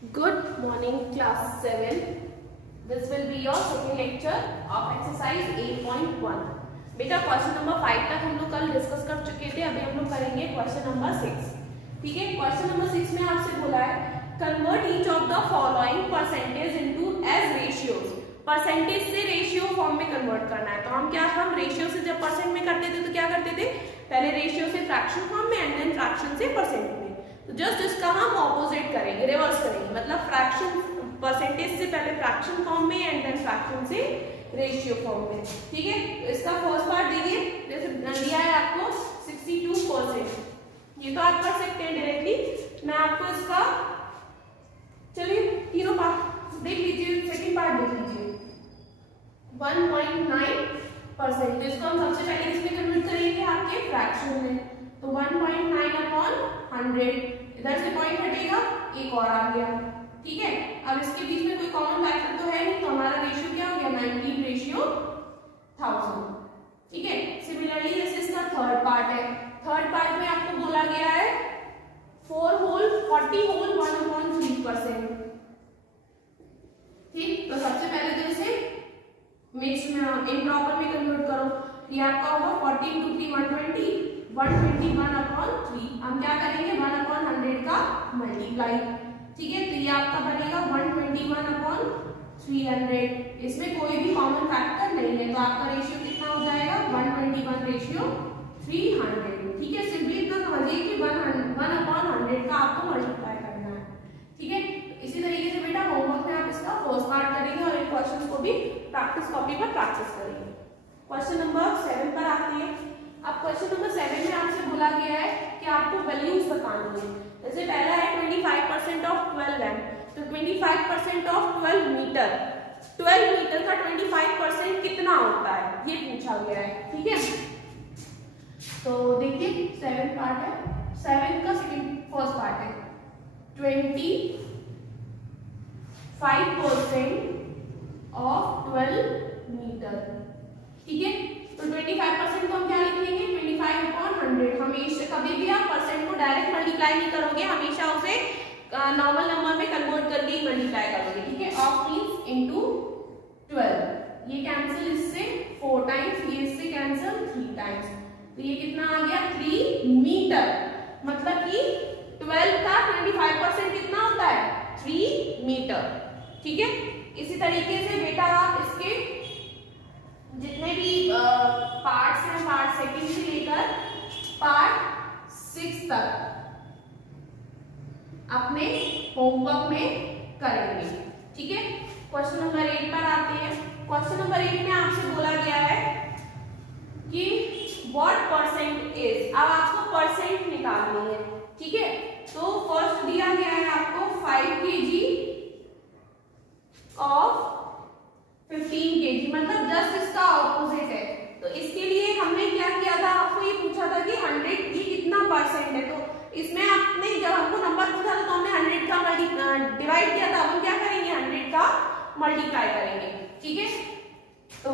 Good morning, class 7. This will be your second lecture of exercise 8.1. बेटा question number 5 तक हम लोग कल डिस्कस कर चुके थे. अभी हम लोग करेंगे क्वेश्चन नंबर 6. ठीक है, क्वेश्चन नंबर 6 में आपसे बोला है convert each of the following percentage into as ratios. Percentage से रेशियो फॉर्म में कन्वर्ट करना है. तो हम रेशियो से जब परसेंट में करते थे तो क्या करते थे, पहले रेशियो से फ्रैक्शन फॉर्म में एंड देन फ्रैक्शन से परसेंट में. तो जस्ट इसका हम ऑपोजिट करेंगे, रिवर्स करेंगे. मतलब फ्रैक्शन परसेंटेज से पहले फ्रैक्शन फॉर्म में एंड देन फ्रैक्शन से रेशियो फॉर्म में. ठीक है, इसका फर्स्ट पार्ट देखिए, जैसे दिया है आपको 62%. ये तो आप कर सकते हैं डायरेक्टली. मैं आपको इसका चलिए तीनों पार्ट देख लीजिए. सेकंड पार्ट देख लीजिए 1.9%. इसको हम सबसे पहले इसमें कन्वर्ट करेंगे आपके फ्रैक्शन में. तो 1.9 अपॉन 100. इधर से पॉइंट हटेगा, एक और आ गया. ठीक है, अब इसके बीच में कोई कॉमन फैक्टर तो है नहीं, तो हमारा रेशियो क्या हो गया 19 रेशियो 1000. ठीक है, सिमिलरली जैसे इसका थर्ड पार्ट है. थर्ड पार्ट में आपको बोला गया है 4 होल 40 होल 1/3%. ठीक, तो सबसे पहले तो इसे मिक्स में इम्प्रॉपर में कन्वर्ट करो. ये आपका होगा 40 × 3 120, 121/3. हम क्या करेंगे 1/100 का मल्टीप्लाई. ठीक है, तो ये आपका बनेगा 121/300. इसमें कोई भी कॉमन फैक्टर नहीं है, तो आपका रेशियो कितना हो जाएगा 121 रेशियो 300. ठीक है, सिंपली इतना समझिए कि 1/100 का आपको मल्टीप्लाई करना है. ठीक है, इसी तरीके से बेटा होमवर्क में आप इसका फर्स्ट पार्ट करेंगे और इन क्वेश्चंस को भी प्रैक्टिस कॉपी पर प्रैक्टिस करेंगे. क्वेश्चन नंबर 7 पर आते हैं. अब क्वेश्चन नंबर 7 में आपसे बोला गया है कि आपको वैल्यूज बतानी है. जैसे पहला है 25% ऑफ 12 m. तो 25% ऑफ 12 मीटर, 12 मीटर का 25% कितना होता है, ये पूछा गया है. ठीक है, तो देखिए 7 पार्ट है. 7 का फर्स्ट पार्ट है 25% ऑफ 12 मीटर. ठीक है, तो 25% को हम क्या लिखेंगे 25/100. हमेशा कभी भी आप परसेंट को डायरेक्ट मल्टीप्लाई नहीं करोगे, हमेशा उसे नॉर्मल नंबर में कन्वर्ट करके ही मल्टीप्लाई करोगे. ठीक है, ऑफ मींस इनटू 12. ये कैंसिल इससे 4 टाइम्स, ये इससे कैंसिल 3 टाइम्स. तो ये कितना आ गया 3 मीटर. मतलब कि 12 का 25% कितना होता है 3 मीटर. ठीक है, इसी तरीके से बेटा आप इसके जितने भी पार्ट्स हैं, पार्ट सेकंड से लेकर पार्ट 6 तक अपने होमवर्क में करेंगे. ठीक है, क्वेश्चन नंबर 8 पर आते हैं. क्वेश्चन नंबर 8 में आपसे बोला गया है कि व्हाट परसेंट इज. अब आपको परसेंट निकालनी है. ठीक है, तो फर्स्ट दिया गया है आपको 5 kg ऑफ 15 kg. मतलब जस्ट इसका ऑपोजिट है. तो इसके लिए हमने क्या किया था, आपको ये पूछा था कि 100 की कितना परसेंट है. तो इसमें आपने जब हमको नंबर पूछा था तो हमने 100 का डिवाइड किया था. अब हम क्या करेंगे 100 का मल्टीप्लाई करेंगे. ठीक है, तो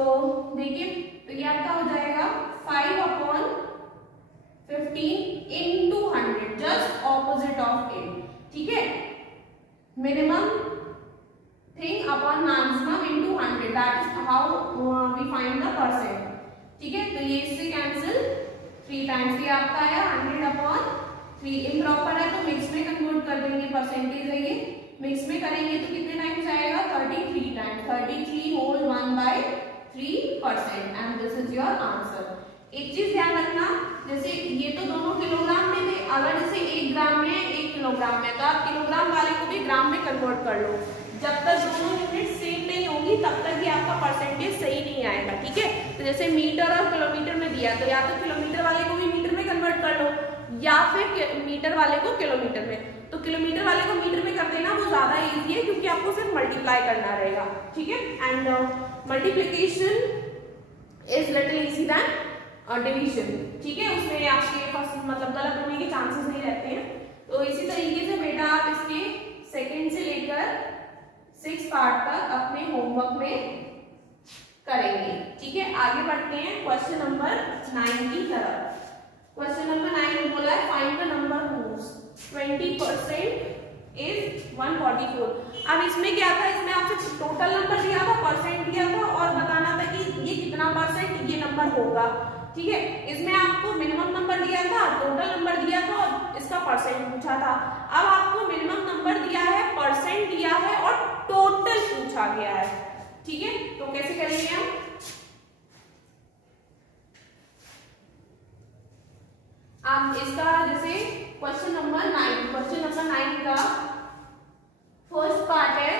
देखिए, तो ये आपका हो जाएगा 5/15 into 100, just opposite of it. ठीक है, minimum thing upon maximum into 100. that is how we find the percent. ठीक है, तो ये इससे कैंसिल 3 टाइम्स. ये आपका आया 100/3. इम्प्रॉपर है तो मिक्स में कन्वर्ट कर देंगे. परसेंटेज है ये, मिक्स में करेंगे तो कितने टाइम्स आएगा 33 times. 33 whole 1/3% and this is your answer. एक चीज ध्यान रखना, जैसे ये तो दोनों किलोग्राम में थे, अगर जैसे 1 ग्राम में 1 किलोग्राम में, तो आप किलोग्राम वाले को भी ग्राम में कन्वर्ट कर लो. जब तक दोनों यूनिट सेम नहीं होंगी तब तक भी आपका परसेंटेज सही नहीं आएगा. ठीक है, तो जैसे मीटर और किलोमीटर में दिया तो या तो किलोमीटर वाले को भी मीटर में कन्वर्ट कर लो या फिर मीटर वाले को किलोमीटर में. तो किलोमीटर वाले को मीटर में कर देना वो ज्यादा इजी है, क्योंकि आपको सिर्फ मल्टीप्लाई करना रहेगा. ठीक है, and multiplication is little easy than division. ठीक है, उसमें आपके पास मतलब गलत होने के चांसेस नहीं रहते हैं. तो इसी तरीके से बेटा आप इसके सेकेंड से लेकर 6 पार्ट तक अपने होमवर्क में करेंगे. ठीक है, आगे बढ़ते हैं क्वेश्चन नंबर 9 की तरफ. क्वेश्चन नंबर 9 में बोला है find the number roots 20% is 144। अब इसमें क्या था, इसमें आपसे टोटल नंबर दिया था, परसेंट दिया था और बताना था कि ये कितना परसेंट ये नंबर होगा, ठीक है। इसमें आपको मिनिमम नंबर दिया था, टोटल नंबर दिया था और इसका परसेंट पूछा था। अब आपको मिनिमम नंबर दिया है, परसेंट दिया है और टोटल पूछा गया है, ठीक है। तो कैसे करेंगे हम, आप इसका जैसे क्वेश्चन नंबर 9 का फर्स्ट पार्ट है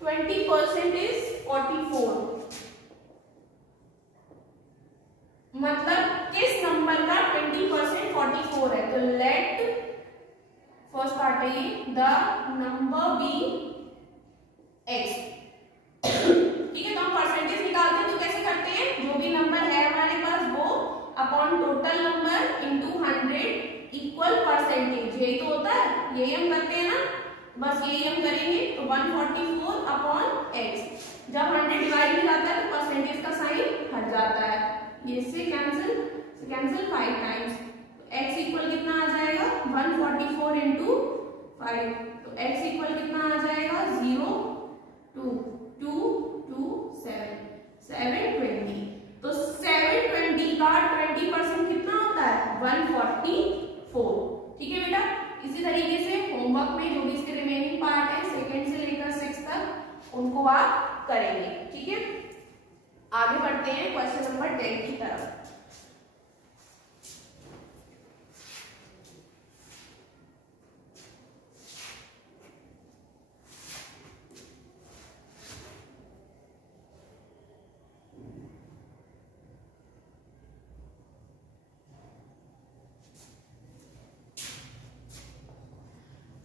20% इज 44, मतलब किस नंबर का 20% 44 है। तो लेट फर्स्ट पार्ट है ये, द नंबर बी एक्स, ठीक है। तो हम परसेंटेज निकालते हैं, तो कैसे करते हैं, जो भी नंबर है हमारे पास वो upon total number into 100 equal percentage, यही तो होता है, यही हम करते हैं ना, बस यही हम करेंगे। तो 144 अपॉन एक्स, जब 100 डिवाइड में जाता है तो परसेंटेज का साइन हट जाता है, ये से कैंसिल 5 टाइम्स, तो x इक्वल कितना आ जाएगा 144 इंटू 5, तो x इक्वल कितना आ जाएगा 0 2 2 2 7 720। तो 720 का 20% कितना होता है 144, ठीक है बेटा। इसी तरीके से होमवर्क में जो भी इसके रिमेनिंग पार्ट है सेकंड से लेकर 6 तक उनको आप करेंगे, ठीक है। आगे बढ़ते हैं क्वेश्चन नंबर 10 की तरफ।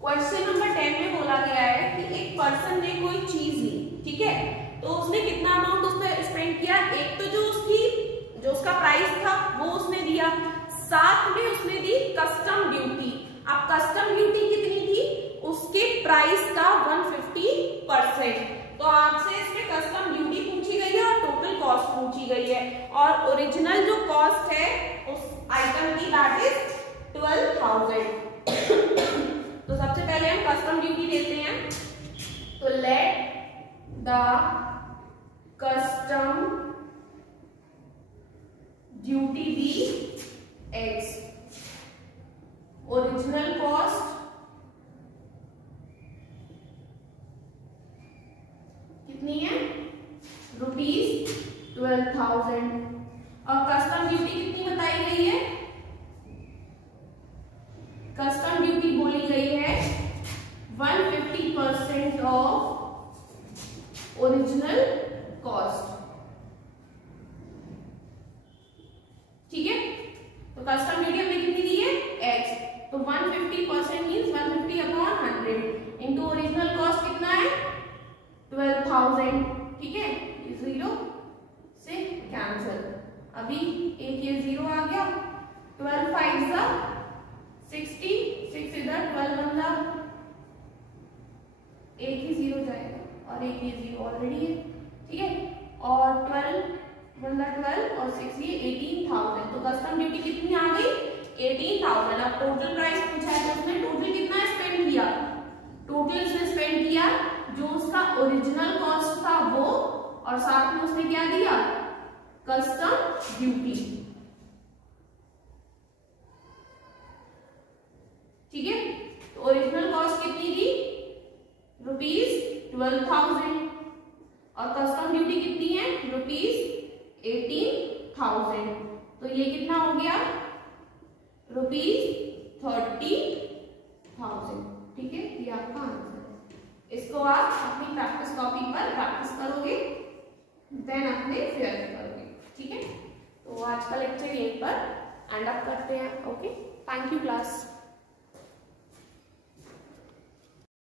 क्वेश्चन नंबर 10 में बोला गया है कि एक पर्सन ने कोई चीज ली, ठीक है, तो उसने कितना अमाउंट उसने स्पेंड किया, एक तो जो उसका प्राइस था वो उसने दिया, साथ में उसने दी कस्टम ड्यूटी। अब कस्टम ड्यूटी कितनी थी, उसके प्राइस का 150%। तो आपसे इसमें कस्टम ड्यूटी पूछी गई है और टोटल कॉस्ट पूछी गई है, और ओरिजिनल जो कॉस्ट है उस आइटम की दैट इज 12,000। तो सबसे पहले हम कस्टम ड्यूटी लेते हैं, तो let the custom duty be x, original cost कितनी है ₹12,000 और कस्टम ड्यूटी कितनी बताई गई है, कस्टम ड्यूटी बोली गई है 150% ऑफ ओरिजिनल कॉस्ट, ठीक है। तो कस्टम ड्यूटी हमने कितनी दी है x, तो 150% means 150 upon 100 into original cost कितना है 12,000, ठीक है। 0 से कैंसिल, अभी एक ये 0 आ गया, 12 5 जा 60, 6 इधर 12 1 जा, एक ही 0 जाएगा और एक ये 0 ऑलरेडी है, ठीक है। और 12 1 12 और 6 ये 18,000। तो कस्टम ड्यूटी कितनी आ गई 18,000। अब टोटल प्राइस पूछा है तो उसने टोटल कितना स्पेंड किया, टोटल उसने स्पेंड किया जो उसका ओरिजिनल कॉस्ट था वो, और साथ में उसने क्या दिया कस्टम ड्यूटी, ठीक है। तो ओरिजिनल कॉस्ट कितनी थी ₹12,000 और कस्टम ड्यूटी कितनी है ₹18,000। तो ये कितना हो गया ₹30,000, ठीक है। ये आपका आंसर है। इसको आप अपनी प्रैक्टिस कॉपी पर प्रैक्टिस करोगे, देन अपने फियर करोगे, ठीक है। तो आज का लेक्चर यहीं पर एंड अप करते हैं। Okay, thank you class.